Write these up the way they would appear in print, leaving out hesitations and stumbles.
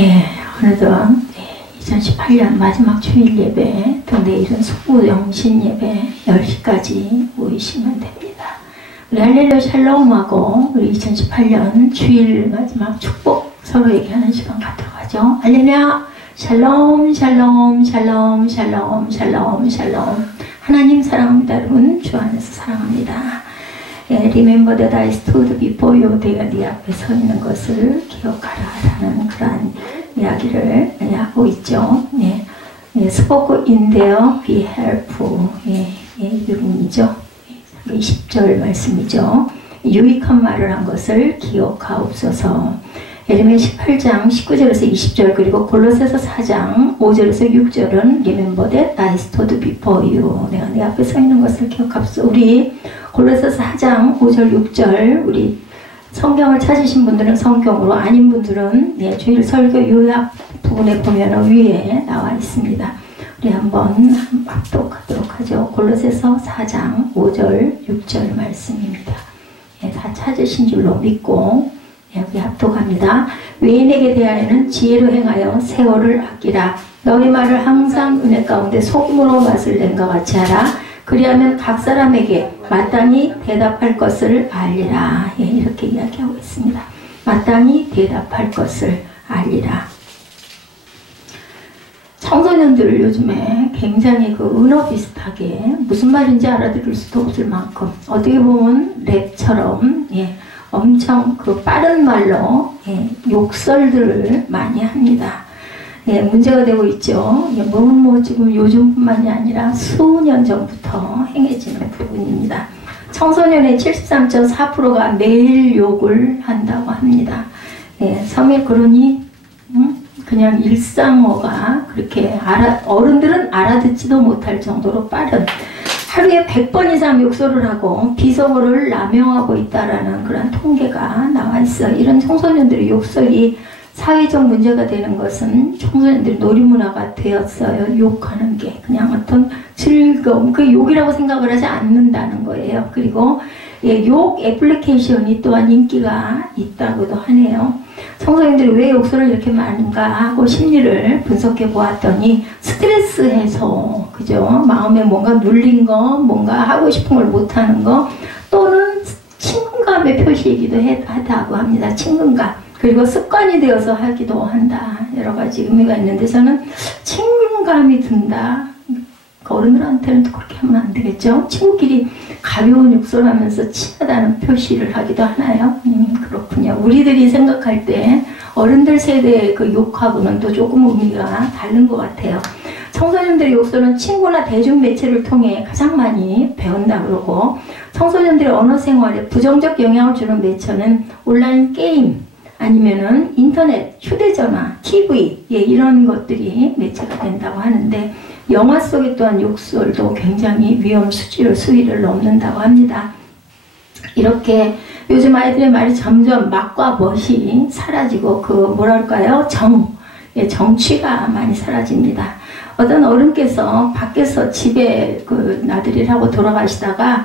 예, 어느덧 2018년 마지막 주일 예배, 또 내일은 소구영신 예배 10시까지 모이시면 됩니다. 우리 할렐루야 샬롬하고 우리 2018년 주일 마지막 축복 서로에게 하는 시간 갖도록 하죠. 할렐루야 샬롬 샬롬 샬롬 샬롬 샬롬 샬롬. 하나님 사랑합니다. 여러분 주 안에서 사랑합니다. Remember that I stood before you. 내가 네 앞에 서 있는 것을 기억하라 라는 그러한 이야기를 하고 있죠. 네. spoke in their behalf. 이 부분이죠. 20절 말씀이죠. 유익한 말을 한 것을 기억하옵소서. 예레미야 18장 19절에서 20절 그리고 골로새서 4장 5절에서 6절은 Remember that I stood before you. 내가 내 앞에 서 있는 것을 기억하옵소서. 우리 골로새서 4장 5절 6절 우리 성경을 찾으신 분들은 성경으로 아닌 분들은 주일 설교 요약 부분에 보면 위에 나와 있습니다. 우리 한번 합독하도록 하죠. 골로새서 4장 5절 6절 말씀입니다. 다 찾으신 줄로 믿고 여기 합독합니다. 외인에게 대하여는 지혜로 행하여 세월을 아끼라. 너희 말을 항상 은혜 가운데 소금으로 맛을 낸 것 같이 하라. 그리하면 각 사람에게 마땅히 대답할 것을 알리라. 이렇게 이야기하고 있습니다. 마땅히 대답할 것을 알리라. 청소년들 요즘에 굉장히 그 은어 비슷하게 무슨 말인지 알아들을 수도 없을 만큼 어떻게 보면 랩처럼 엄청 그 빠른 말로 욕설들을 많이 합니다. 문제가 되고 있죠. 지금 요즘뿐만이 아니라 수년 전부터 행해지는 부분입니다. 청소년의 73.4%가 매일 욕을 한다고 합니다. 섬에 그러니 그냥 일상어가 그렇게 어른들은 알아듣지도 못할 정도로 빠른 하루에 100번 이상 욕설을 하고 비속어를 남용하고 있다라는 그런 통계가 나와 있어요. 이런 청소년들의 욕설이 사회적 문제가 되는 것은 청소년들의 놀이문화가 되었어요. 욕하는 게 그냥 어떤 즐거움, 그 욕이라고 생각을 하지 않는다는 거예요. 그리고 욕 애플리케이션이 또한 인기가 있다고도 하네요. 청소년들이 왜 욕설을 이렇게 많은가 하고 심리를 분석해 보았더니 스트레스 해소, 그죠? 마음에 뭔가 눌린 거, 뭔가 하고 싶은 걸 못하는 거, 또는 친근감의 표시이기도 하다고 합니다. 친근감. 그리고 습관이 되어서 하기도 한다. 여러 가지 의미가 있는데 저는 친근감이 든다. 어른들한테는 또 그렇게 하면 안 되겠죠? 친구끼리 가벼운 욕설하면서 친하다는 표시를 하기도 하나요? 그렇군요. 우리들이 생각할 때 어른들 세대의 그 욕하고는 또 조금 의미가 다른 것 같아요. 청소년들의 욕설은 친구나 대중매체를 통해 가장 많이 배운다 그러고 청소년들의 언어 생활에 부정적 영향을 주는 매체는 온라인 게임 아니면은 인터넷, 휴대전화, TV 이런 것들이 매체가 된다고 하는데 영화 속에 또한 욕설도 굉장히 위험 수위를 넘는다고 합니다. 이렇게 요즘 아이들의 말이 점점 맛과 멋이 사라지고 그 뭐랄까요? 정취가 많이 사라집니다. 어떤 어른께서 밖에서 집에 그 나들이를 돌아가시다가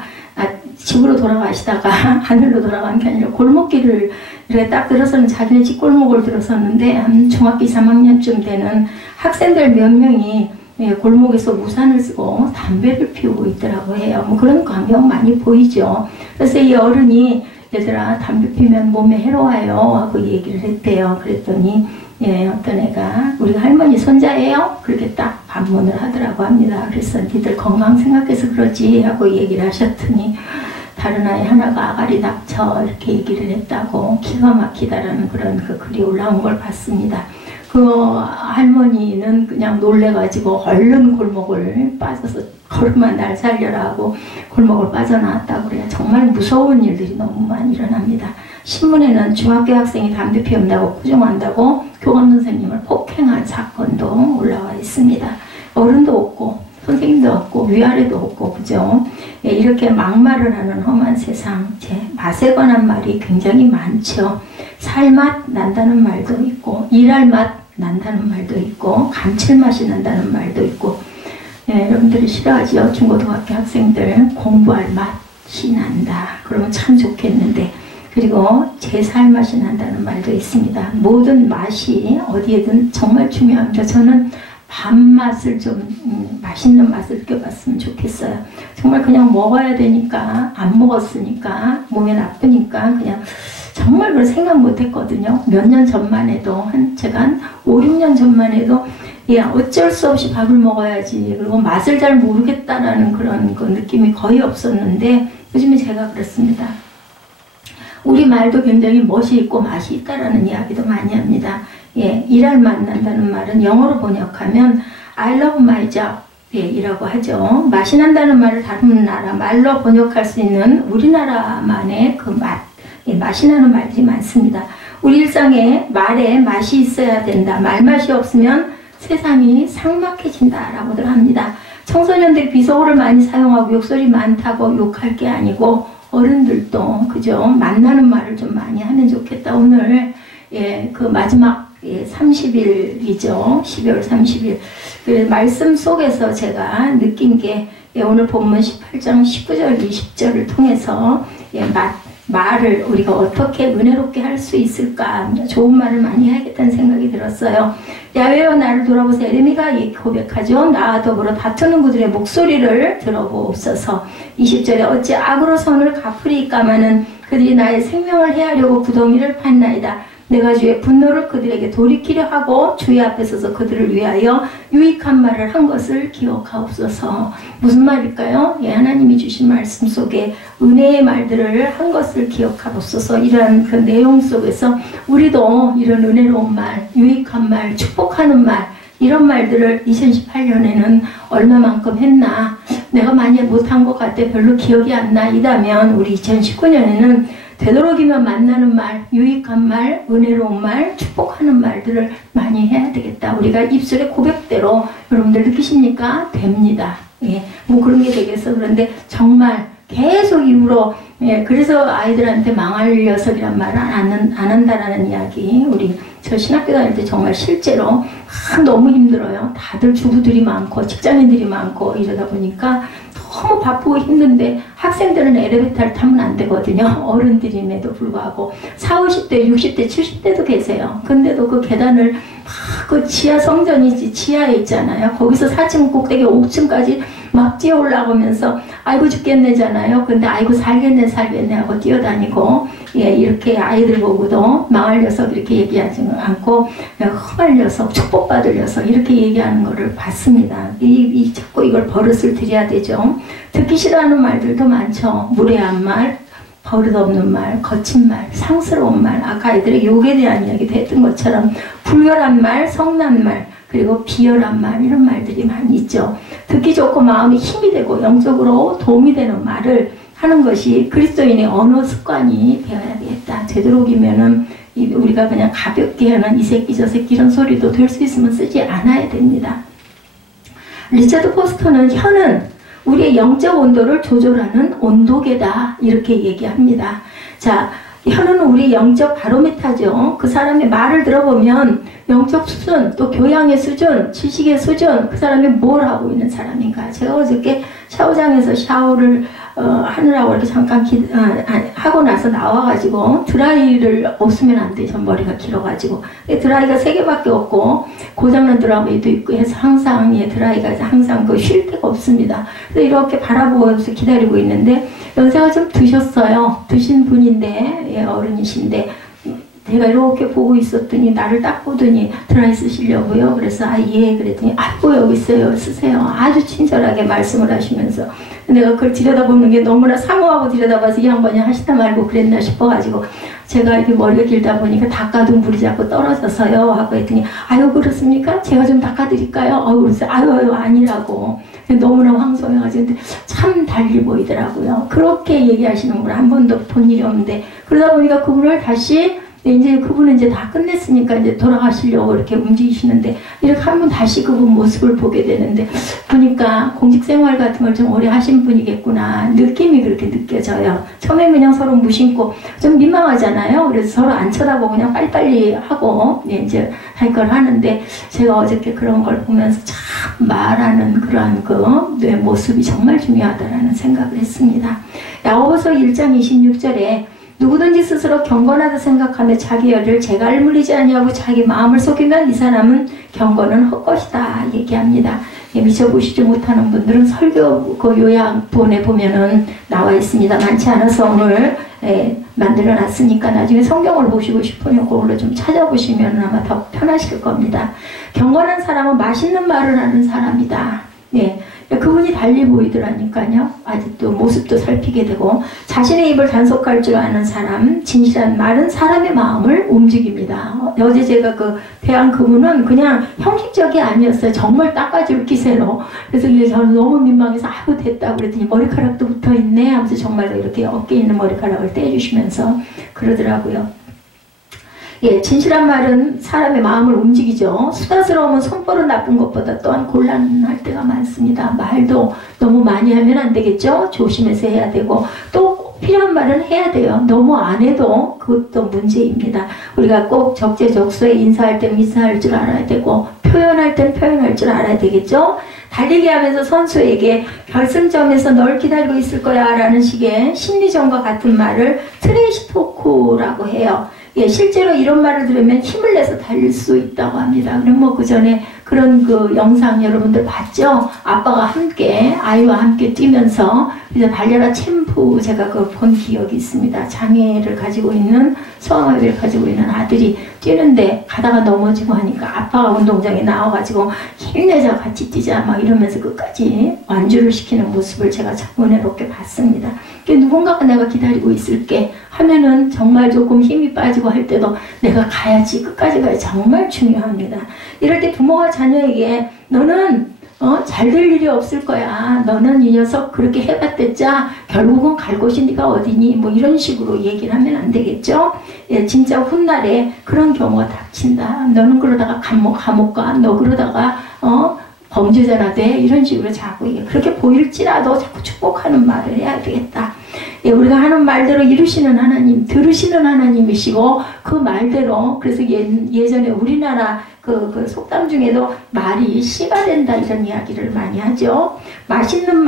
집으로 돌아가시다가 하늘로 돌아간 게 아니라 골목길을 이렇게 딱 들어서는 자기네 집 골목을 들어섰는데 한 중학교 3학년쯤 되는 학생들 몇 명이 골목에서 우산을 쓰고 담배를 피우고 있더라고 해요. 그런 광경 많이 보이죠. 그래서 이 어른이 얘들아 담배 피우면 몸에 해로워요 하고 얘기를 했대요. 그랬더니 어떤 애가 우리 할머니 손자예요? 그렇게 딱 반문을 하더라고 합니다. 그래서 니들 건강 생각해서 그러지 하고 얘기를 하셨더니 다른 아이 하나가 아가리 닥쳐 이렇게 얘기를 했다고 기가 막히다라는 그런 그 글이 올라온 걸 봤습니다. 그 할머니는 그냥 놀래가지고 얼른 골목을 빠져서 걸음아 날 살려라 하고 골목을 빠져나왔다고 그래요. 정말 무서운 일들이 너무 많이 일어납니다. 신문에는 중학교 학생이 담배 피운다고 부정한다고 교원 선생님을 폭행한 사건도 올라와 있습니다. 어른도 없고 선생님도 없고 위아래도 없고 그죠? 이렇게 막말을 하는 험한 세상, 맛에 관한 말이 굉장히 많죠. 살맛 난다는 말도 있고 일할 맛 난다는 말도 있고 감칠맛이 난다는 말도 있고 여러분들이 싫어하죠? 중고등학교 학생들 공부할 맛이 난다. 그러면 참 좋겠는데 그리고 제살 맛이 난다는 말도 있습니다. 모든 맛이 어디에든 정말 중요합니다. 저는 밥맛을 좀 맛있는 맛을 느껴봤으면 좋겠어요. 정말 그냥 먹어야 되니까 안 먹었으니까 몸에 나쁘니까 그냥 정말 그걸 생각 못했거든요. 몇 년 전만 해도 제가 한 5, 6년 전만 해도 어쩔 수 없이 밥을 먹어야지, 그리고 맛을 잘 모르겠다라는 그런 그 느낌이 거의 없었는데 요즘에 제가 그렇습니다. 우리 말도 굉장히 멋이 있고 맛이 있다라는 이야기도 많이 합니다. 일할 맛 난다는 말은 영어로 번역하면 I love my job 이라고 하죠. 맛이 난다는 말을 다른 나라 말로 번역할 수 있는 우리나라만의 그 맛이 나는 말들이 많습니다. 우리 일상에 말에 맛이 있어야 된다. 말맛이 없으면 세상이 삭막해진다라고들 합니다. 청소년들이 비속어를 많이 사용하고 욕설이 많다고 욕할 게 아니고 어른들도 그죠? 맛나는 말을 좀 많이 하면 좋겠다. 오늘 그 마지막 30일이죠. 12월 30일. 그 말씀 속에서 제가 느낀 게 오늘 본문 18장 19절 20절을 통해서 말을 우리가 어떻게 은혜롭게 할 수 있을까, 좋은 말을 많이 해야겠다는 생각이 들었어요. 야훼여 나를 돌아보세요. 에레미가 고백하죠. 나와 더불어 다투는 그들의 목소리를 들어보옵소서. 20절에 어찌 악으로 선을 갚으리까마는 그들이 나의 생명을 해하려고 구덩이를 팠나이다. 내가 주의 분노를 그들에게 돌이키려 하고 주의 앞에 서서 그들을 위하여 유익한 말을 한 것을 기억하옵소서. 무슨 말일까요? 하나님이 주신 말씀 속에 은혜의 말들을 한 것을 기억하옵소서. 이러한 그 내용 속에서 우리도 이런 은혜로운 말, 유익한 말, 축복하는 말, 이런 말들을 2018년에는 얼마만큼 했나, 내가 많이 못한 것 같아 별로 기억이 안 나 이다면 우리 2019년에는 되도록이면 만나는 말, 유익한 말, 은혜로운 말, 축복하는 말들을 많이 해야 되겠다. 우리가 입술의 고백대로 여러분들 느끼십니까? 됩니다. 뭐 그런 게 되겠어. 그런데 정말 계속 입으로 그래서 아이들한테 망할 녀석이란 말을 안 한다라는 이야기. 저 신학교 다닐 때 정말 실제로 너무 힘들어요. 다들 주부들이 많고 직장인들이 많고 이러다 보니까 너무 바쁘고 힘든데 학생들은 엘리베이터를 타면 안 되거든요. 어른들임에도 불구하고 40, 50대, 60대, 70대도 계세요. 근데도 그 계단을 그 지하 성전이지 지하에 있잖아요. 거기서 4층 꼭대기 5층까지 막 뛰어 올라가면서 아이고 죽겠네잖아요. 근데 아이고 살겠네 하고 뛰어다니고 이렇게 아이들 보고도 망할 녀석 이렇게 얘기하지 않고 흥할 녀석, 축복받을 녀석 이렇게 얘기하는 거를 봤습니다. 자꾸 이걸 버릇을 들여야 되죠. 듣기 싫어하는 말들도 많죠. 무례한 말, 버릇없는 말, 거친 말, 상스러운 말, 아까 아이들에게 욕에 대한 이야기도 했던 것처럼 불결한 말, 성난 말, 그리고 비열한 말, 이런 말들이 많이 있죠. 듣기 좋고 마음이 힘이 되고 영적으로 도움이 되는 말을 하는 것이 그리스도인의 언어 습관이 되어야 되겠다. 되도록이면은 우리가 그냥 가볍게 하는 이 새끼 저 새끼 이런 소리도 될 수 있으면 쓰지 않아야 됩니다. 리처드 포스터는 혀는 우리의 영적 온도를 조절하는 온도계다 이렇게 얘기합니다. 자, 혀는 우리 영적 바로미터죠. 그 사람의 말을 들어보면 영적 수준, 또 교양의 수준, 지식의 수준, 그 사람이 뭘 하고 있는 사람인가. 제가 어저께 샤워장에서 샤워를 하느라고 이렇게 잠깐 하고 나서 나와가지고 드라이를 없으면 안 돼. 전 머리가 길어가지고. 드라이가 3개밖에 없고 고장난 드라이도 있고 해서 항상 드라이가 항상 쉴 데가 없습니다. 그래서 이렇게 바라보고 기다리고 있는데 연세가 좀 드셨어요. 드신 분인데 어른이신데 제가 이렇게 보고 있었더니 나를 딱 보더니 드라이 쓰시려고요. 그래서 그랬더니 아이고 여기 있어요. 쓰세요. 아주 친절하게 말씀을 하시면서 내가 그걸 들여다보는 게 너무나 사모하고 들여다봐서 이 양반이 하시다 말고 그랬나 싶어가지고 제가 이렇게 머리가 길다 보니까 닦아도 물이 자꾸 떨어져서요 하고 했더니 아유 그렇습니까? 제가 좀 닦아드릴까요? 그래서 아유 아니라고 너무나 황송해가지고 참 달리 보이더라고요. 그렇게 얘기하시는 걸 한 번도 본 일이 없는데 그러다 보니까 그분을 다시 이제 그분은 이제 다 끝냈으니까 이제 돌아가시려고 이렇게 움직이시는데 이렇게 하면 다시 그분 모습을 보게 되는데 보니까 공직생활 같은 걸 좀 오래 하신 분이겠구나 느낌이 그렇게 느껴져요. 처음에 그냥 서로 무심코 좀 민망하잖아요. 그래서 서로 안 쳐다보고 그냥 빨리빨리 하고 이제 할 걸 하는데 제가 어저께 그런 걸 보면서 참 말하는 그러한 그 모습이 정말 중요하다라는 생각을 했습니다. 야고보서 1장 26절에 누구든지 스스로 경건하다 생각하며 자기 열을 제갈 물리지 아니하고 자기 마음을 속이면 이 사람은 경건은 헛것이다 얘기합니다. 미처 보시지 못하는 분들은 설교 그 요약본에 보면은 나와 있습니다. 많지 않아서 오늘 만들어 놨으니까 나중에 성경을 보시고 싶으면 그걸로 좀 찾아보시면 아마 더 편하실 겁니다. 경건한 사람은 맛있는 말을 하는 사람이다. 네. 그분이 달리 보이더라니까요. 아직도 모습도 살피게 되고 자신의 입을 단속할 줄 아는 사람, 진실한 말은 사람의 마음을 움직입니다. 어제 제가 그 대한 그분은 그냥 형식적이 아니었어요. 정말 닦아줄 기세로. 그래서 저는 너무 민망해서 아이고 됐다고 그랬더니 머리카락도 붙어있네 하면서 정말로 이렇게 어깨에 있는 머리카락을 떼주시면서 그러더라고요. 예, 진실한 말은 사람의 마음을 움직이죠. 수다스러우면 손버릇 나쁜 것보다 또한 곤란할 때가 많습니다. 말도 너무 많이 하면 안 되겠죠. 조심해서 해야 되고 또 필요한 말은 해야 돼요. 너무 안 해도 그것도 문제입니다. 우리가 꼭 적재적소에 인사할 땐 인사할 줄 알아야 되고 표현할 땐 표현할 줄 알아야 되겠죠. 달리기 하면서 선수에게 결승점에서 널 기다리고 있을 거야 라는 식의 심리전과 같은 말을 트래시 토크라고 해요. 예, 실제로 이런 말을 들으면 힘을 내서 달릴 수 있다고 합니다. 그럼 뭐 그 전에 그런 그 영상 여러분들 봤죠? 아빠가 함께 아이와 함께 뛰면서 이제 달려라 챔프 제가 그 본 기억이 있습니다. 장애를 가지고 있는 소아마비를 가지고 있는 아들이 뛰는데 가다가 넘어지고 하니까 아빠가 운동장에 나와가지고 힘내자 같이 뛰자 막 이러면서 끝까지 완주를 시키는 모습을 제가 참 은혜롭게 봤습니다. 누군가가 내가 기다리고 있을게 하면은 정말 조금 힘이 빠지고 할 때도 내가 가야지 끝까지 가야 정말 중요합니다. 이럴 때 부모가 자녀에게 너는 잘 될 일이 없을 거야. 너는 이 녀석 그렇게 해봤댔자 결국은 갈 곳이 네가 어디니? 뭐 이런 식으로 얘기를 하면 안 되겠죠? 예, 진짜 훗날에 그런 경우가 닥친다. 너는 그러다가 감옥 가. 너 그러다가 범죄자라 돼. 이런 식으로 자꾸 그렇게 보일지라도 자꾸 축복하는 말을 해야 되겠다. 예, 우리가 하는 말대로 이루시는 하나님, 들으시는 하나님이시고 그 말대로 그래서 예전에 우리나라 그 속담 중에도 말이 씨가 된다 이런 이야기를 많이 하죠. 맛있는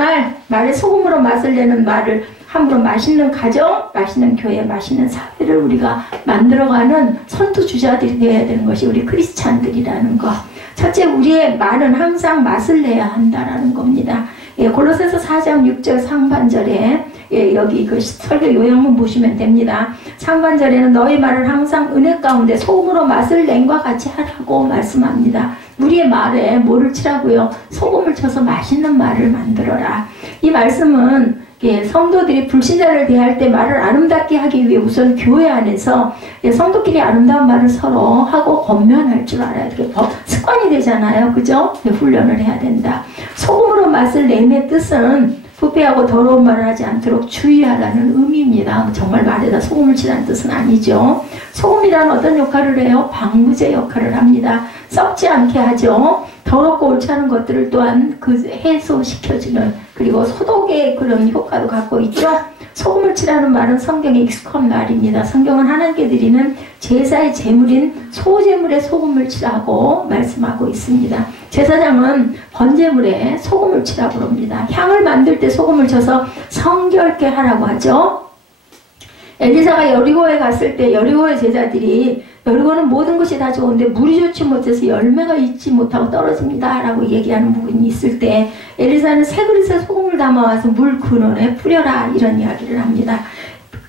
말에 소금으로 맛을 내는 말을 함부로 맛있는 가정, 맛있는 교회, 맛있는 사회를 우리가 만들어가는 선두주자들이 되어야 되는 것이 우리 크리스찬들이라는 것. 첫째, 우리의 말은 항상 맛을 내야 한다라는 겁니다. 예, 골로새서 4장 6절 상반절에 예, 여기 그 설교 요약문 보시면 됩니다. 상반절에는 너희 말을 항상 은혜 가운데 소금으로 맛을 낸과 같이 하라고 말씀합니다. 우리의 말에 뭐를 치라고요? 소금을 쳐서 맛있는 말을 만들어라. 이 말씀은 예, 성도들이 불신자를 대할 때 말을 아름답게 하기 위해 우선 교회 안에서 예, 성도끼리 아름다운 말을 서로 하고 권면할 줄 알아야 돼요. 습관이 되잖아요. 그죠? 예, 훈련을 해야 된다. 소금으로 맛을 내의 뜻은 부패하고 더러운 말을 하지 않도록 주의하라는 의미입니다. 정말 말에다 소금을 치라는 뜻은 아니죠. 소금이란 어떤 역할을 해요? 방부제 역할을 합니다. 썩지 않게 하죠. 더럽고 옳지 않은 것들을 또한 그 해소시켜주는 그리고 소독의 그런 효과도 갖고 있죠. 소금을 치라는 말은 성경에 익숙한 말입니다. 성경은 하나님께 드리는 제사의 제물인 소제물에 소금을 치라고 말씀하고 있습니다. 제사장은 번제물에 소금을 치라고 합니다. 향을 만들 때 소금을 쳐서 성결케 하라고 하죠. 엘리사가 여리고에 갔을 때 여리고의 제자들이 여리고는 모든 것이 다 좋은데 물이 좋지 못해서 열매가 있지 못하고 떨어집니다 라고 얘기하는 부분이 있을 때 엘리사는 새 그릇에 소금을 담아와서 물 근원에 뿌려라 이런 이야기를 합니다.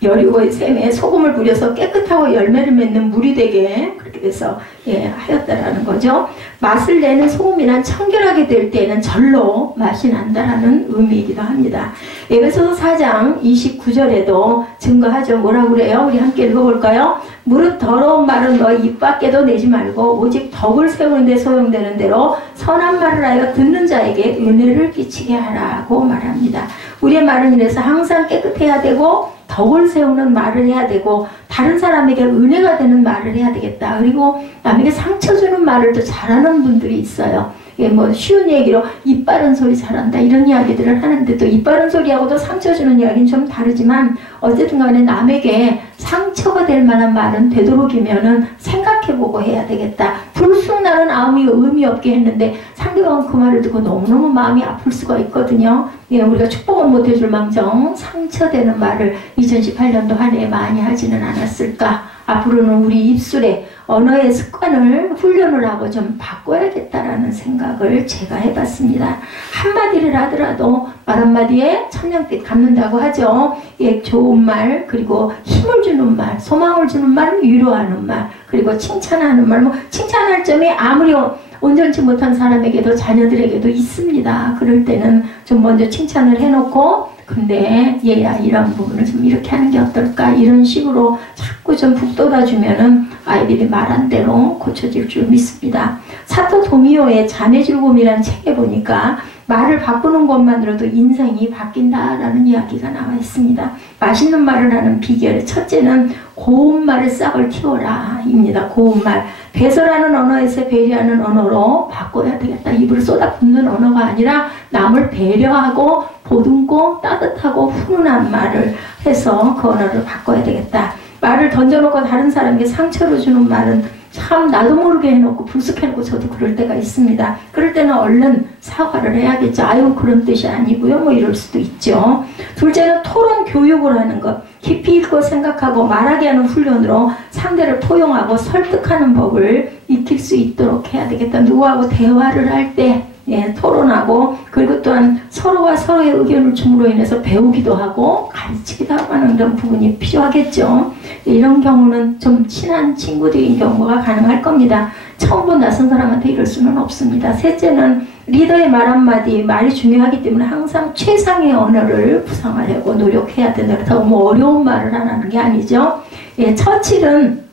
여리고의 샘에 소금을 뿌려서 깨끗하고 열매를 맺는 물이 되게 그렇게 돼서 예, 하였다라는 거죠. 맛을 내는 소금이란 청결하게 될 때에는 절로 맛이 난다라는 의미이기도 합니다. 에베소서 4장 29절에도 증거하죠. 뭐라고 그래요? 우리 함께 읽어볼까요? 무릇 더러운 말은 너 입 밖에도 내지 말고 오직 덕을 세우는 데 소용되는 대로 선한 말을 하여 듣는 자에게 은혜를 끼치게 하라고 말합니다. 우리의 말은 이래서 항상 깨끗해야 되고 덕을 세우는 말을 해야 되고 다른 사람에게 은혜가 되는 말을 해야 되겠다. 그리고 남에게 상처 주는 말을 또 잘하는 분들이 있어요. 예, 뭐 쉬운 얘기로 입 바른 소리 잘한다 이런 이야기들을 하는데 또 입 바른 소리하고도 상처 주는 이야기는 좀 다르지만 어쨌든 간에 남에게 상처가 될 만한 말은 되도록이면은 생각해보고 해야 되겠다. 불쑥 나는 아무 의미 없게 했는데 상대 상대방은 그 말을 듣고 너무너무 마음이 아플 수가 있거든요. 예, 우리가 축복은 못 해줄 망정 상처되는 말을 2018년도 한 해에 많이 하지는 않았을까. 앞으로는 우리 입술에 언어의 습관을 훈련을 하고 좀 바꿔야겠다라는 생각을 제가 해봤습니다. 한마디를 하더라도 말 한마디에 천냥빛 갚는다고 하죠. 예, 좋은 말, 그리고 힘을 주는 말, 소망을 주는 말, 위로하는 말, 그리고 칭찬하는 말. 뭐 칭찬할 점이 아무리 온전치 못한 사람에게도 자녀들에게도 있습니다. 그럴 때는 좀 먼저 칭찬을 해놓고, 근데 얘야 이런 부분을 좀 이렇게 하는 게 어떨까, 이런 식으로 자꾸 좀 북돋아주면은 아이들이 말한 대로 고쳐질 줄 믿습니다. 사토 도미오의 자매 즐거움이라는 책에 보니까 말을 바꾸는 것만으로도 인생이 바뀐다라는 이야기가 나와 있습니다. 맛있는 말을 하는 비결, 첫째는 고운 말의 싹을 틔워라 입니다. 고운 말. 배설하는 언어에서 배려하는 언어로 바꿔야 되겠다. 입을 쏟아붓는 언어가 아니라 남을 배려하고 보듬고 따뜻하고 훈훈한 말을 해서 그 언어를 바꿔야 되겠다. 말을 던져놓고 다른 사람에게 상처를 주는 말은 참 나도 모르게 해놓고 불쑥해놓고 저도 그럴 때가 있습니다. 그럴 때는 얼른 사과를 해야겠죠. 아유 그런 뜻이 아니고요. 뭐 이럴 수도 있죠. 둘째는 토론 교육을 하는 것. 깊이 읽고 생각하고 말하게 하는 훈련으로 상대를 포용하고 설득하는 법을 익힐 수 있도록 해야 되겠다. 누구하고 대화를 할 때 예, 토론하고, 그리고 또한 서로가 서로의 의견을 줌으로 인해서 배우기도 하고 가르치기도 하는 그런 부분이 필요하겠죠. 이런 경우는 좀 친한 친구들인 경우가 가능할 겁니다. 처음 본 낯선 사람한테 이럴 수는 없습니다. 셋째는 리더의 말 한마디, 말이 중요하기 때문에 항상 최상의 언어를 구상하려고 노력해야 된다. 그렇다고 뭐 어려운 말을 하는 게 아니죠. 예, 처칠은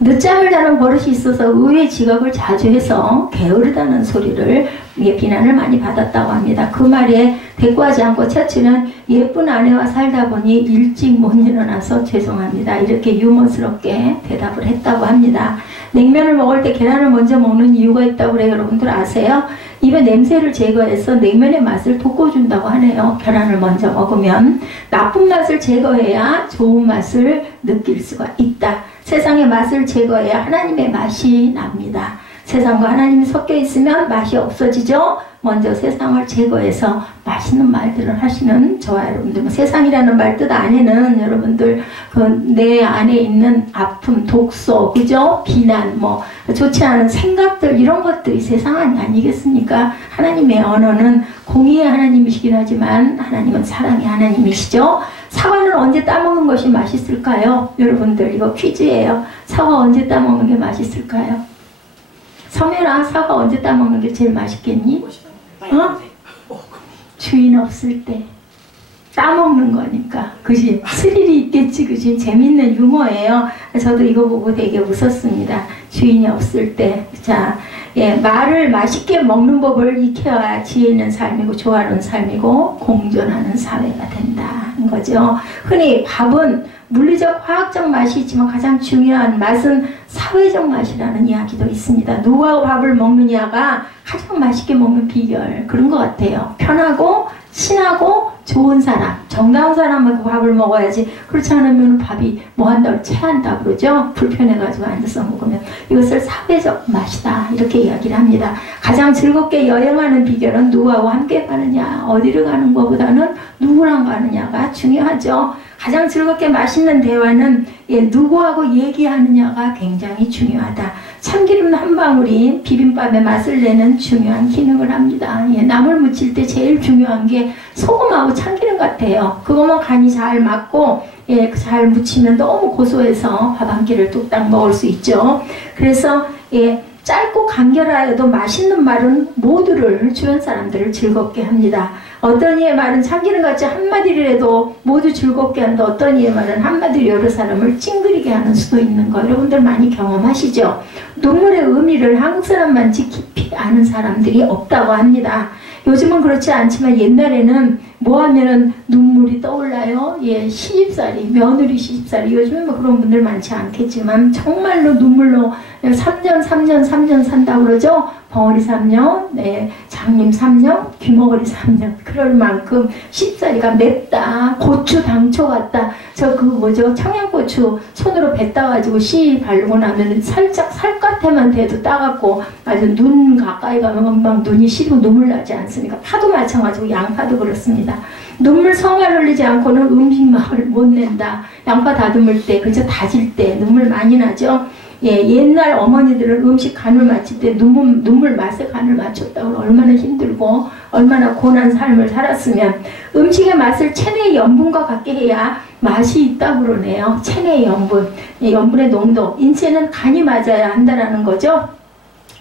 늦잠을 자는 버릇이 있어서 의외의 지각을 자주 해서 게으르다는 소리를, 비난을 많이 받았다고 합니다. 그 말에 대꾸하지 않고 처칠은 예쁜 아내와 살다 보니 일찍 못 일어나서 죄송합니다, 이렇게 유머스럽게 대답을 했다고 합니다. 냉면을 먹을 때 계란을 먼저 먹는 이유가 있다고 그래요. 여러분들 아세요? 입에 냄새를 제거해서 냉면의 맛을 돋궈준다고 하네요. 계란을 먼저 먹으면 나쁜 맛을 제거해야 좋은 맛을 느낄 수가 있다. 세상의 맛을 제거해야 하나님의 맛이 납니다. 세상과 하나님이 섞여 있으면 맛이 없어지죠. 먼저 세상을 제거해서 맛있는 말들을 하시는 저와 여러분들, 뭐 세상이라는 말 뜻 안에는 여러분들 그 내 안에 있는 아픔, 독소, 그죠? 비난, 뭐 좋지 않은 생각들, 이런 것들이 세상 아니겠습니까? 하나님의 언어는 공의의 하나님이시긴 하지만 하나님은 사랑의 하나님이시죠. 사과는 언제 따먹는 것이 맛있을까요? 여러분들 이거 퀴즈예요. 사과 언제 따먹는 게 맛있을까요? 성현아, 사과 언제 따먹는 게 제일 맛있겠니? 어? 주인 없을 때 따먹는 거니까, 그지? 스릴이 있겠지, 그지? 재밌는 유머예요. 저도 이거 보고 되게 웃었습니다. 주인이 없을 때. 자, 예, 말을 맛있게 먹는 법을 익혀야 지혜 있는 삶이고 조화로운 삶이고 공존하는 사회가 된다는 거죠. 흔히 밥은 물리적, 화학적 맛이 있지만 가장 중요한 맛은 사회적 맛이라는 이야기도 있습니다. 누구하고 밥을 먹느냐가 가장 맛있게 먹는 비결, 그런 것 같아요. 편하고 친하고 좋은 사람, 정다운 사람하고 밥을 먹어야지. 그렇지 않으면 밥이 뭐 한다고 체한다 그러죠. 불편해가지고 앉아서 먹으면. 이것을 사회적 맛이다, 이렇게 이야기를 합니다. 가장 즐겁게 여행하는 비결은 누구하고 함께 가느냐, 어디를 가는 것보다는 누구랑 가느냐가 중요하죠. 가장 즐겁게 맛있는 대화는 누구하고 얘기하느냐가 굉장히 중요하다. 참기름 한 방울이 비빔밥의 맛을 내는 중요한 기능을 합니다. 나물 무칠 때 제일 중요한 게 소금하고 참기름 같아요. 그거만 간이 잘 맞고 잘 무치면 너무 고소해서 밥 한 끼를 뚝딱 먹을 수 있죠. 그래서 짧고 간결하여도 맛있는 말은 모두를, 주변 사람들을 즐겁게 합니다. 어떤 이의 말은 참기름같이 한마디를 해도 모두 즐겁게 한다. 어떤 이의 말은 한마디로 여러 사람을 찡그리게 하는 수도 있는 거 여러분들 많이 경험하시죠? 눈물의 의미를 한국 사람만치 깊이 아는 사람들이 없다고 합니다. 요즘은 그렇지 않지만 옛날에는 뭐 하면은 눈물이 떠올라요? 예, 시집살이, 며느리 시집살이. 요즘에 뭐 그런 분들 많지 않겠지만 정말로 눈물로 3년 산다고 그러죠? 벙어리 3년, 네, 장님 3년, 귀머거리 3년. 그럴 만큼 시집살이가 맵다. 고추 당초 같다. 저 그 뭐죠? 청양고추 손으로 뱉어가지고 씨 바르고 나면 살짝 살갗에만 대도 따갑고 아주 눈 가까이 가면 막 눈이 시리고 눈물 나지 않습니까? 파도 마찬가지고 양파도 그렇습니다. 눈물 성을 흘리지 않고는 음식 맛을 못 낸다. 양파 다듬을 때, 그저 다질 때 눈물 많이 나죠? 예, 옛날 어머니들은 음식 간을 맞출 때 눈물 맛에 간을 맞췄다고 얼마나 힘들고 얼마나 고난 삶을 살았으면 음식의 맛을 체내의 염분과 같게 해야 맛이 있다고 그러네요. 체내의 염분, 염분의 농도, 인체는 간이 맞아야 한다는 거죠.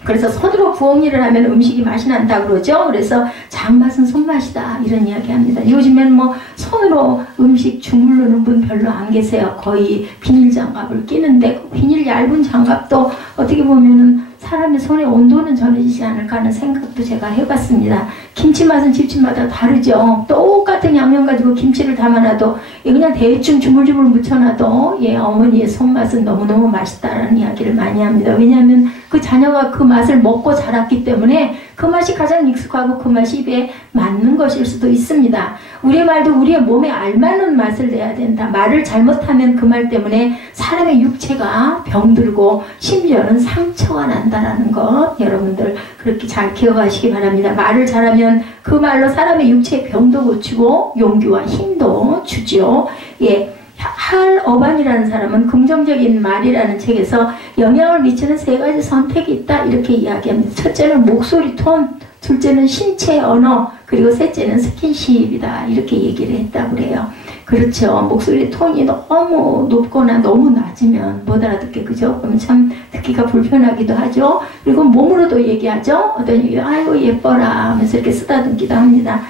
그래서 손으로 부엌일을 하면 음식이 맛이 난다 그러죠. 그래서 장맛은 손맛이다 이런 이야기 합니다. 요즘엔 뭐 손으로 음식 주물르는 분 별로 안 계세요. 거의 비닐 장갑을 끼는데 그 비닐 얇은 장갑도 어떻게 보면은 사람의 손의 온도는 전해지지 않을까 하는 생각도 제가 해봤습니다. 김치 맛은 집집마다 다르죠. 똑같은 양념 가지고 김치를 담아놔도 그냥 대충 주물주물 묻혀놔도 예, 어머니의 손맛은 너무너무 맛있다라는 이야기를 많이 합니다. 왜냐하면 그 자녀가 그 맛을 먹고 자랐기 때문에 그 맛이 가장 익숙하고 그 맛이 입에 맞는 것일 수도 있습니다. 우리의 말도 우리의 몸에 알맞는 맛을 내야 된다. 말을 잘못하면 그 말 때문에 사람의 육체가 병들고 심지어는 상처가 난다라는 것 여러분들 그렇게 잘 기억하시기 바랍니다. 말을 잘하면 그 말로 사람의 육체의 병도 고치고 용기와 힘도 주죠. 예. 할 어반이라는 사람은 긍정적인 말이라는 책에서 영향을 미치는 3가지 선택이 있다 이렇게 이야기합니다. 첫째는 목소리 톤, 둘째는 신체 언어, 그리고 셋째는 스킨십이다 이렇게 얘기를 했다고 그래요. 그렇죠. 목소리 톤이 너무 높거나 너무 낮으면 못 알아듣게 그죠? 그러면 참 듣기가 불편하기도 하죠. 그리고 몸으로도 얘기하죠. 어떤 얘기 아이고 예뻐라 하면서 이렇게 쓰다듬기도 합니다.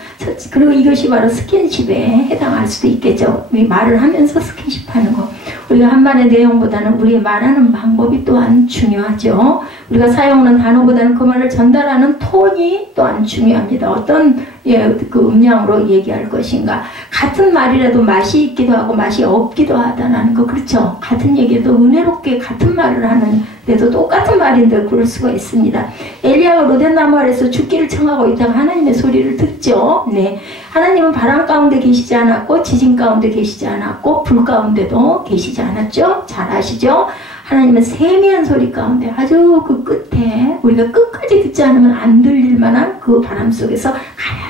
그리고 이것이 바로 스킨십에 해당할 수도 있겠죠. 말을 하면서 스킨십하는 거. 우리가 한 말의 내용보다는 우리의 말하는 방법이 또한 중요하죠. 우리가 사용하는 단어보다는 그 말을 전달하는 톤이 또한 중요합니다. 어떤 그 음량으로 얘기할 것인가. 같은 말이라도 맛이 있기도 하고 맛이 없기도 하다는 거 그렇죠. 같은 얘기도 은혜롭게 같은 말을 하는데도 똑같은 말인데 그럴 수가 있습니다. 엘리야가 로덴나무 아래서 죽기를 청하고 있다가 하나님의 소리를 듣죠. 네, 하나님은 바람 가운데 계시지 않았고 지진 가운데 계시지 않았고 불 가운데도 계시지 않았죠. 잘 아시죠? 하나님은 세미한 소리 가운데 아주 그 끝에 우리가 끝까지 듣지 않으면 안 들릴 만한 그 바람 속에서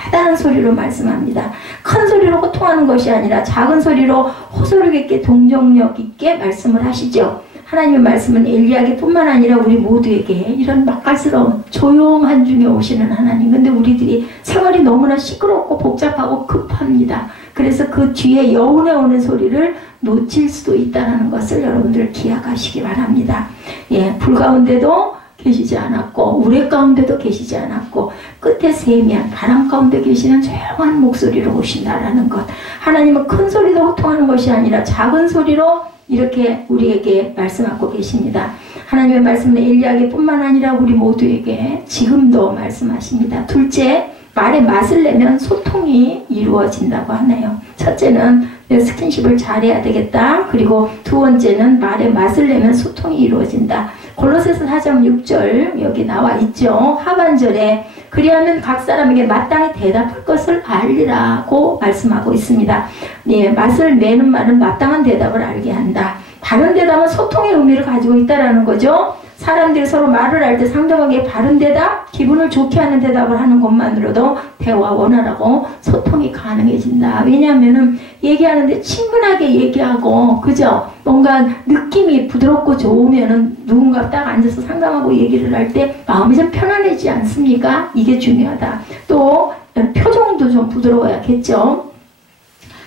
가다란 소리로 말씀합니다. 큰 소리로 호통하는 것이 아니라 작은 소리로 호소력 있게 동정력 있게 말씀을 하시죠. 하나님의 말씀은 엘리야에게 뿐만 아니라 우리 모두에게 이런 맛깔스러운 조용한 중에 오시는 하나님. 근데 우리들이 생활이 너무나 시끄럽고 복잡하고 급합니다. 그래서 그 뒤에 여운에 오는 소리를 놓칠 수도 있다는 것을 여러분들 기억하시기 바랍니다. 예, 불 가운데도 계시지 않았고 우레 가운데도 계시지 않았고 끝에 세미한 바람 가운데 계시는 조용한 목소리로 오신다라는 것. 하나님은 큰 소리로 호통하는 것이 아니라 작은 소리로 이렇게 우리에게 말씀하고 계십니다. 하나님의 말씀은 엘리야에게 뿐만 아니라 우리 모두에게 지금도 말씀하십니다. 둘째, 말의 맛을 내면 소통이 이루어진다고 하네요. 첫째는 스킨십을 잘해야 되겠다. 그리고 두 번째는 말의 맛을 내면 소통이 이루어진다. 골로새서 4장 6절 여기 나와 있죠. 하반절에 그리하면 각 사람에게 마땅히 대답할 것을 알리라고 말씀하고 있습니다. 예, 맛을 내는 말은 마땅한 대답을 알게 한다. 바른 대답은 소통의 의미를 가지고 있다는 거죠. 사람들이 서로 말을 할 때 상대방에게 바른 대답, 기분을 좋게 하는 대답을 하는 것만으로도 대화 원활하고 소통이 가능해진다. 왜냐하면은 얘기하는데 친근하게 얘기하고, 그죠? 뭔가 느낌이 부드럽고 좋으면은 누군가 딱 앉아서 상담하고 얘기를 할 때 마음이 좀 편안해지지 않습니까? 이게 중요하다. 또 표정도 좀 부드러워야겠죠.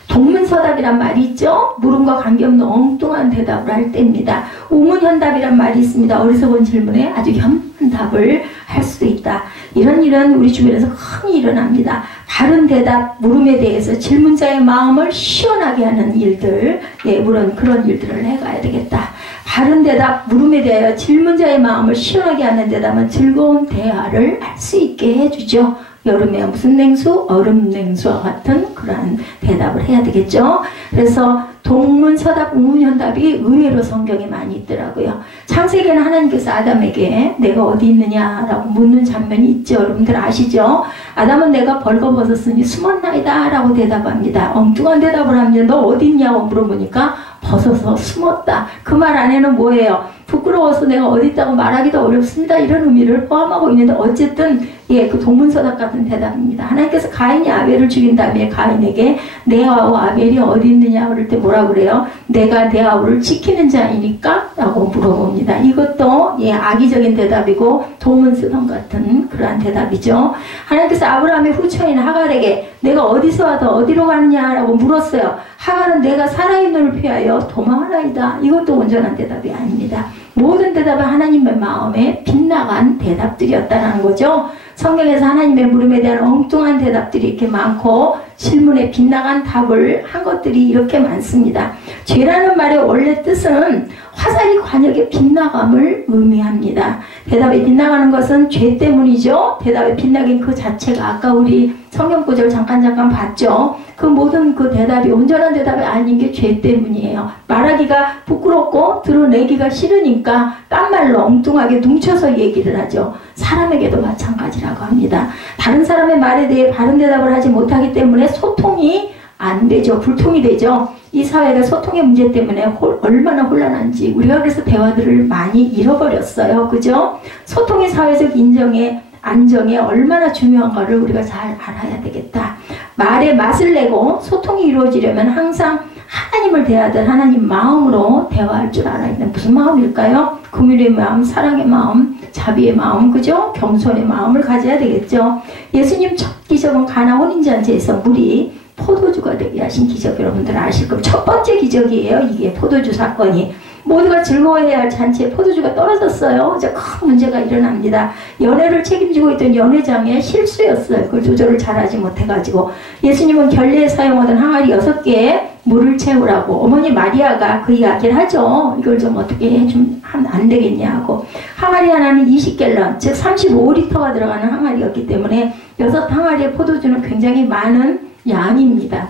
동문서답이란 말이 있죠. 물음과 관계없는 엉뚱한 대답을 할 때입니다. 우문현답이란 말이 있습니다. 어리석은 질문에 아주 현명한 답을 할 수도 있다. 이런 일은 우리 주변에서 흔히 일어납니다. 바른 대답, 물음에 대해서 질문자의 마음을 시원하게 하는 일들, 예, 물론 그런 일들을 해가야 되겠다. 바른 대답, 물음에 대하여 질문자의 마음을 시원하게 하는 대답은 즐거운 대화를 할 수 있게 해주죠. 여름에 무슨 냉수? 얼음 냉수와 같은 그러한 대답을 해야 되겠죠. 그래서 동문서답, 우문현답이 의외로 성경에 많이 있더라고요. 창세기에는 하나님께서 아담에게 내가 어디 있느냐라고 묻는 장면이 있죠. 여러분들 아시죠? 아담은 내가 벌거벗었으니 숨었나이다 라고 대답합니다. 엉뚱한 대답을 하면 너 어디 있냐고 물어보니까 벗어서 숨었다. 그 말 안에는 뭐예요? 부끄러워서 내가 어디 있다고 말하기도 어렵습니다. 이런 의미를 포함하고 있는데 어쨌든 그 동문서답 같은 대답입니다. 하나님께서 가인이 아벨을 죽인 다음에 가인에게 내 아우 아벨이 어디 있느냐 그럴 때 뭐라 그래요? 내가 내 아우를 지키는 자이니까? 라고 물어봅니다. 이것도 악의적인 대답이고 동문서답 같은 그러한 대답이죠. 하나님께서 아브라함의 후처인 하갈에게 내가 어디서 와서 어디로 가느냐라고 물었어요. 하갈은 내가 살아있는 눈을 피하여 도망하나이다. 이것도 온전한 대답이 아닙니다. 모든 대답은 하나님의 마음에 빗나간 대답들이었다는 거죠. 성경에서 하나님의 물음에 대한 엉뚱한 대답들이 이렇게 많고 질문에 빗나간 답을 한 것들이 이렇게 많습니다. 죄라는 말의 원래 뜻은 화살이 관역에 빗나감을 의미합니다. 대답에 빗나가는 것은 죄 때문이죠. 대답에 빗나긴 그 자체가 아까 우리 성경 구절 잠깐 봤죠. 그 모든 그 대답이 온전한 대답이 아닌 게 죄 때문이에요. 말하기가 부끄럽고 드러내기가 싫으니까 딴 말로 엉뚱하게 뭉쳐서 얘기를 하죠. 사람에게도 마찬가지라고 합니다. 다른 사람의 말에 대해 바른 대답을 하지 못하기 때문에 소통이 안 되죠. 불통이 되죠. 이 사회가 소통의 문제 때문에 얼마나 혼란한지 우리가 그래서 대화들을 많이 잃어버렸어요. 그죠? 소통이 사회적 인정에 안정에 얼마나 중요한가를 우리가 잘 알아야 되겠다. 말에 맛을 내고 소통이 이루어지려면 항상 하나님을 대하듯 하나님 마음으로 대화할 줄 알아야 된다. 무슨 마음일까요? 긍휼의 마음, 사랑의 마음, 자비의 마음, 그죠? 겸손의 마음을 가져야 되겠죠. 예수님 첫 기적은 가나 혼인잔치에서 물이 포도주가 되게 하신 기적 여러분들 아실 겁니다. 첫 번째 기적이에요. 이게 포도주 사건이. 모두가 즐거워해야 할 잔치에 포도주가 떨어졌어요. 이제 큰 문제가 일어납니다. 연회를 책임지고 있던 연회장의 실수였어요. 그걸 조절을 잘하지 못해가지고 예수님은 결례에 사용하던 항아리 6개에 물을 채우라고 어머니 마리아가 그 이야기를 하죠. 이걸 좀 어떻게 해주면 안 되겠냐고. 항아리 하나는 20갤런 즉 35리터가 들어가는 항아리였기 때문에 6항아리의 포도주는 굉장히 많은 양입니다.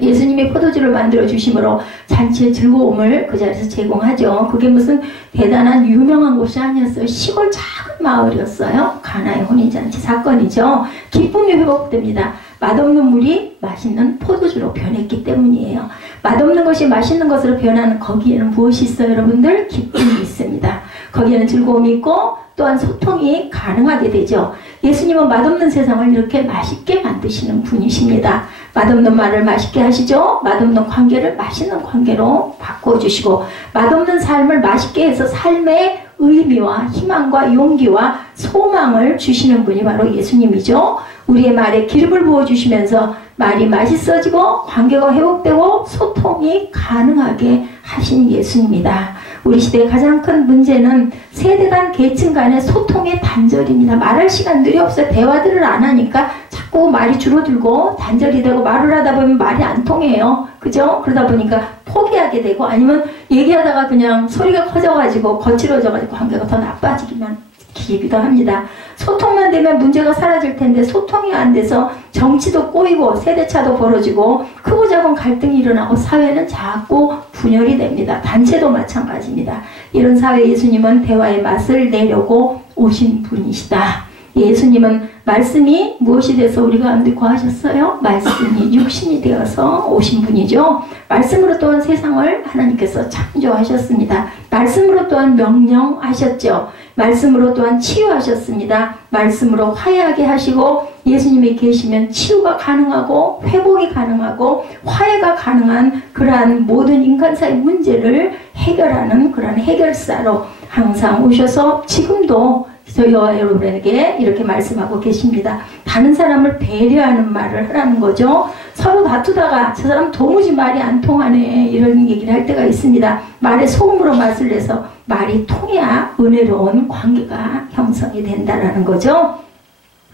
예수님이 포도주를 만들어 주심으로 잔치의 즐거움을 그 자리에서 제공하죠. 그게 무슨 대단한 유명한 곳이 아니었어요. 시골 작은 마을이었어요. 가나의 혼인잔치 사건이죠. 기쁨이 회복됩니다. 맛없는 물이 맛있는 포도주로 변했기 때문이에요. 맛없는 것이 맛있는 것으로 변하는 거기에는 무엇이 있어요, 여러분들? 기쁨이 있습니다. 거기에는 즐거움이 있고 또한 소통이 가능하게 되죠. 예수님은 맛없는 세상을 이렇게 맛있게 만드시는 분이십니다. 맛없는 말을 맛있게 하시죠. 맛없는 관계를 맛있는 관계로 바꿔주시고 맛없는 삶을 맛있게 해서 삶의 의미와 희망과 용기와 소망을 주시는 분이 바로 예수님이죠. 우리의 말에 기름을 부어주시면서 말이 맛있어지고 관계가 회복되고 소통이 가능하게 하신 예수님이다. 우리 시대의 가장 큰 문제는 세대 간 계층 간의 소통의 단절입니다. 말할 시간들이 없어요. 대화들을 안 하니까 자꾸 말이 줄어들고 단절이 되고 말을 하다 보면 말이 안 통해요. 그죠? 그러다 보니까 포기하게 되고 아니면 얘기하다가 그냥 소리가 커져가지고 거칠어져가지고 관계가 더 나빠지기도 합니다. 소통만 되면 문제가 사라질 텐데 소통이 안 돼서 정치도 꼬이고 세대차도 벌어지고 크고 작은 갈등이 일어나고 사회는 자꾸 분열이 됩니다. 단체도 마찬가지입니다. 이런 사회에 예수님은 대화의 맛을 내려고 오신 분이시다. 예수님은 말씀이 무엇이 돼서 우리가 안 듣고 하셨어요? 말씀이 육신이 되어서 오신 분이죠. 말씀으로 또한 세상을 하나님께서 창조하셨습니다. 말씀으로 또한 명령하셨죠. 말씀으로 또한 치유하셨습니다. 말씀으로 화해하게 하시고 예수님이 계시면 치유가 가능하고 회복이 가능하고 화해가 가능한 그러한 모든 인간사의 문제를 해결하는 그러한 해결사로 항상 오셔서 지금도 저희와 여러분에게 이렇게 말씀하고 계십니다. 다른 사람을 배려하는 말을 하라는 거죠. 서로 다투다가 저 사람 도무지 말이 안 통하네 이런 얘기를 할 때가 있습니다. 말에 소금으로 맛을 내서 말이 통해야 은혜로운 관계가 형성이 된다라는 거죠.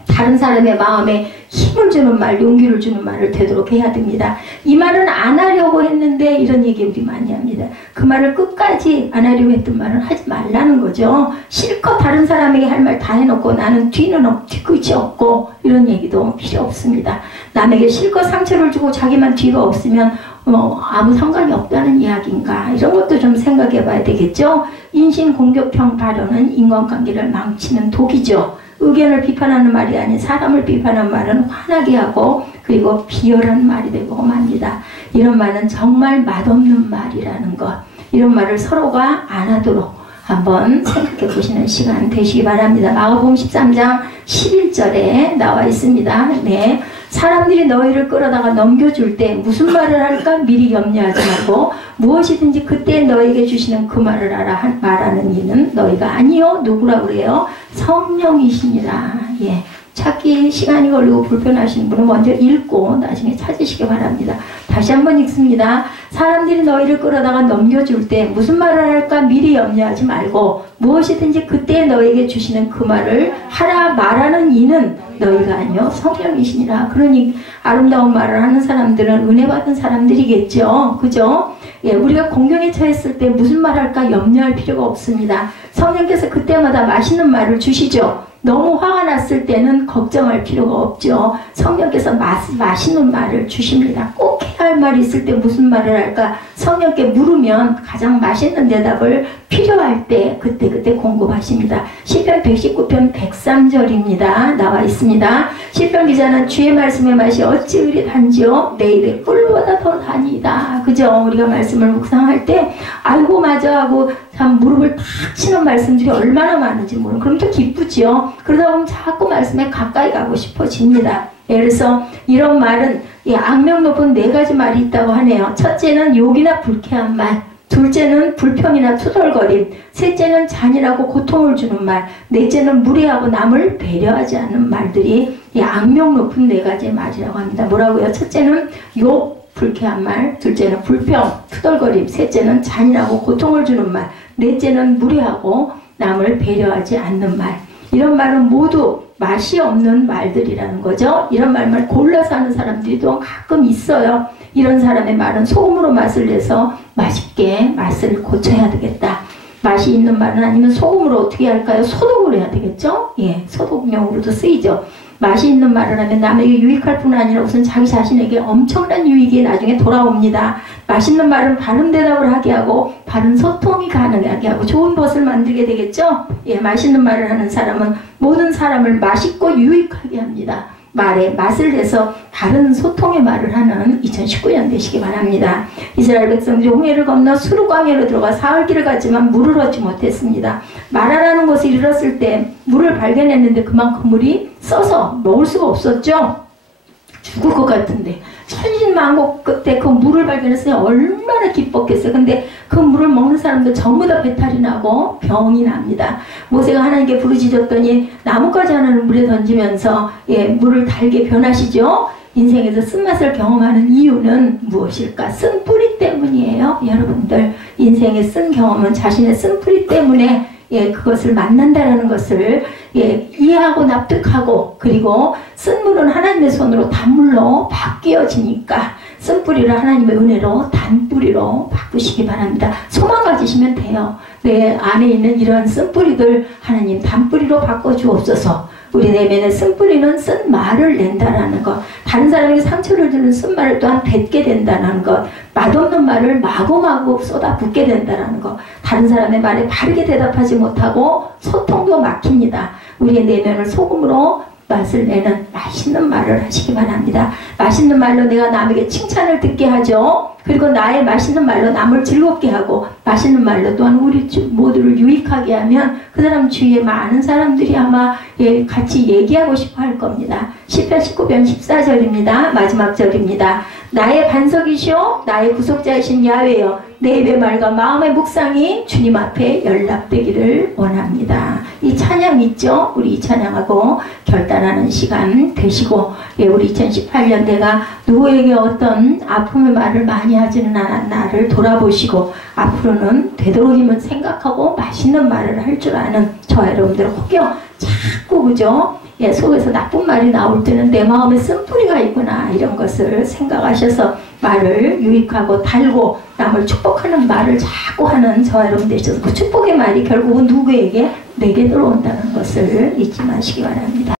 다른 사람의 마음에 힘을 주는 말, 용기를 주는 말을 되도록 해야 됩니다. 이 말은 안 하려고 했는데 이런 얘기 우리 많이 합니다. 그 말을 끝까지 안 하려고 했던 말은 하지 말라는 거죠. 실컷 다른 사람에게 할 말 다 해놓고 나는 뒤끝이 없고 이런 얘기도 필요 없습니다. 남에게 실컷 상처를 주고 자기만 뒤가 없으면 아무 상관이 없다는 이야기인가, 이런 것도 좀 생각해 봐야 되겠죠. 인신공격형 발언은 인간관계를 망치는 독이죠. 의견을 비판하는 말이 아닌 사람을 비판하는 말은 화나게 하고 그리고 비열한 말이 되고 맙니다. 이런 말은 정말 맛없는 말이라는 것, 이런 말을 서로가 안 하도록 한번 생각해 보시는 시간 되시기 바랍니다. 마가복음 13장 11절에 나와 있습니다. 네, 사람들이 너희를 끌어다가 넘겨줄 때 무슨 말을 할까 미리 염려하지 말고 무엇이든지 그때 너에게 주시는 그 말을 알아 말하는 이는 너희가 아니요 누구라고 그래요? 성령이시니라. 예, 찾기 시간이 걸리고 불편하신 분은 먼저 읽고 나중에 찾으시기 바랍니다. 다시 한번 읽습니다. 사람들이 너희를 끌어다가 넘겨줄 때 무슨 말을 할까 미리 염려하지 말고 무엇이든지 그때 너에게 주시는 그 말을 하라 말하는 이는 너희가 아니요 성령이시니라. 그러니 아름다운 말을 하는 사람들은 은혜 받은 사람들이겠죠. 그죠? 예, 우리가 공경에 처했을 때 무슨 말 할까 염려할 필요가 없습니다. 성령께서 그때마다 맛있는 말을 주시죠. 너무 화가 났을 때는 걱정할 필요가 없죠. 성령께서 맛있는 말을 주십니다. 꼭 해야 할 말이 있을 때 무슨 말을 할까 성령께 물으면 가장 맛있는 대답을 필요할 때 그때 공급하십니다. 시편 119편 103절입니다. 나와 있습니다. 시편 기자는 주의 말씀의 맛이 어찌 그리 단지요 내 입에 꿀보다 더 단이다. 그죠? 우리가 말씀을 묵상할 때 아이고 맞아 하고 참 무릎을 탁 치는 말씀들이 얼마나 많은지 모르는, 그럼 또 기쁘죠. 그러다 보면 자꾸 말씀에 가까이 가고 싶어집니다. 그래서 이런 말은 악명 높은 4가지 말이 있다고 하네요. 첫째는 욕이나 불쾌한 말, 둘째는 불평이나 투덜거림, 셋째는 잔인하고 고통을 주는 말, 넷째는 무례하고 남을 배려하지 않는 말들이 악명 높은 4가지의 말이라고 합니다. 뭐라고요? 첫째는 욕, 불쾌한 말, 둘째는 불평, 투덜거림, 셋째는 잔인하고 고통을 주는 말, 넷째는 무례하고 남을 배려하지 않는 말. 이런 말은 모두 맛이 없는 말들이라는 거죠. 이런 말만 골라서 하는 사람들이 또 가끔 있어요. 이런 사람의 말은 소금으로 맛을 내서 맛있게 맛을 고쳐야 되겠다. 맛이 있는 말은 아니면 소금으로 어떻게 할까요? 소독을 해야 되겠죠? 예, 소독용으로도 쓰이죠. 맛이 있는 말을 하면 남에게 유익할 뿐 아니라 우선 자기 자신에게 엄청난 유익이 나중에 돌아옵니다. 맛있는 말은 바른 대답을 하게 하고 바른 소통이 가능하게 하고 좋은 벗을 만들게 되겠죠? 예, 맛있는 말을 하는 사람은 모든 사람을 맛있고 유익하게 합니다. 말에 맛을 내서 다른 소통의 말을 하는 2019년 되시기 바랍니다. 이스라엘 백성들이 홍해를 건너 수르 광야로 들어가 사흘길을 갔지만 물을 얻지 못했습니다. 마라라는 곳에 이르렀을 때 물을 발견했는데 그만큼 물이 써서 먹을 수가 없었죠. 죽을 것 같은데 천신만고 끝에 그 물을 발견했으니 얼마나 기뻤겠어요. 근데 그 물을 먹는 사람들 전부 다 배탈이 나고 병이 납니다. 모세가 하나님께 부르짖었더니 나뭇가지 하나를 물에 던지면서 물을 달게 변하시죠. 인생에서 쓴맛을 경험하는 이유는 무엇일까? 쓴 뿌리 때문이에요. 여러분들 인생의 쓴 경험은 자신의 쓴 뿌리 때문에 그것을 만난다라는 것을 이해하고 납득하고, 그리고 쓴 물은 하나님의 손으로 단물로 바뀌어지니까 쓴 뿌리를 하나님의 은혜로 단뿌리로 바꾸시기 바랍니다. 소망 가지시면 돼요. 내 안에 있는 이런 쓴 뿌리들 하나님 단뿌리로 바꿔주옵소서. 우리 내면에 쓴 뿌리는 쓴 말을 낸다라는 것, 다른 사람에게 상처를 주는 쓴 말을 또한 뱉게 된다는 것, 맛없는 말을 마구마구 쏟아붓게 된다는 것, 다른 사람의 말에 바르게 대답하지 못하고 소통도 막힙니다. 우리의 내면을 소금으로 맛을 내는 맛있는 말을 하시기 바랍니다. 맛있는 말로 내가 남에게 칭찬을 듣게 하죠. 그리고 나의 맛있는 말로 남을 즐겁게 하고, 맛있는 말로 또한 우리 모두를 유익하게 하면 그 사람 주위에 많은 사람들이 아마 같이 얘기하고 싶어 할 겁니다. 시편 19편 14절입니다. 마지막 절입니다. 나의 반석이시오 나의 구속자이신 야훼여 내 입의 말과 마음의 묵상이 주님 앞에 연락되기를 원합니다. 이 찬양 있죠? 우리 이 찬양하고 결단하는 시간 되시고, 우리 2018년 내가 누구에게 어떤 아픔의 말을 많이 하지는 않았나를 돌아보시고 앞으로는 되도록이면 생각하고 맛있는 말을 할 줄 아는 저와 여러분들 혹여 자꾸 그죠? 예, 속에서 나쁜 말이 나올 때는 내 마음에 쓴뿌리가 있구나 이런 것을 생각하셔서 말을 유익하고 달고 남을 축복하는 말을 자꾸 하는 저와 여러분 되셔서 그 축복의 말이 결국은 누구에게? 내게 들어온다는 것을 잊지 마시기 바랍니다.